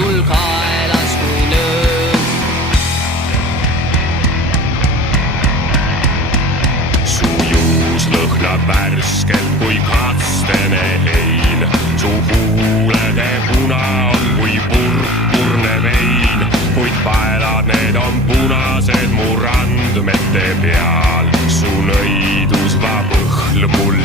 sul kaelas kui nööv. Su juus lõhnab värskelt kui kastene hein, su huulede puna on kui purpurne vein, kuid paelad need on punased mu randmete peal. Su nõidus va põhl mul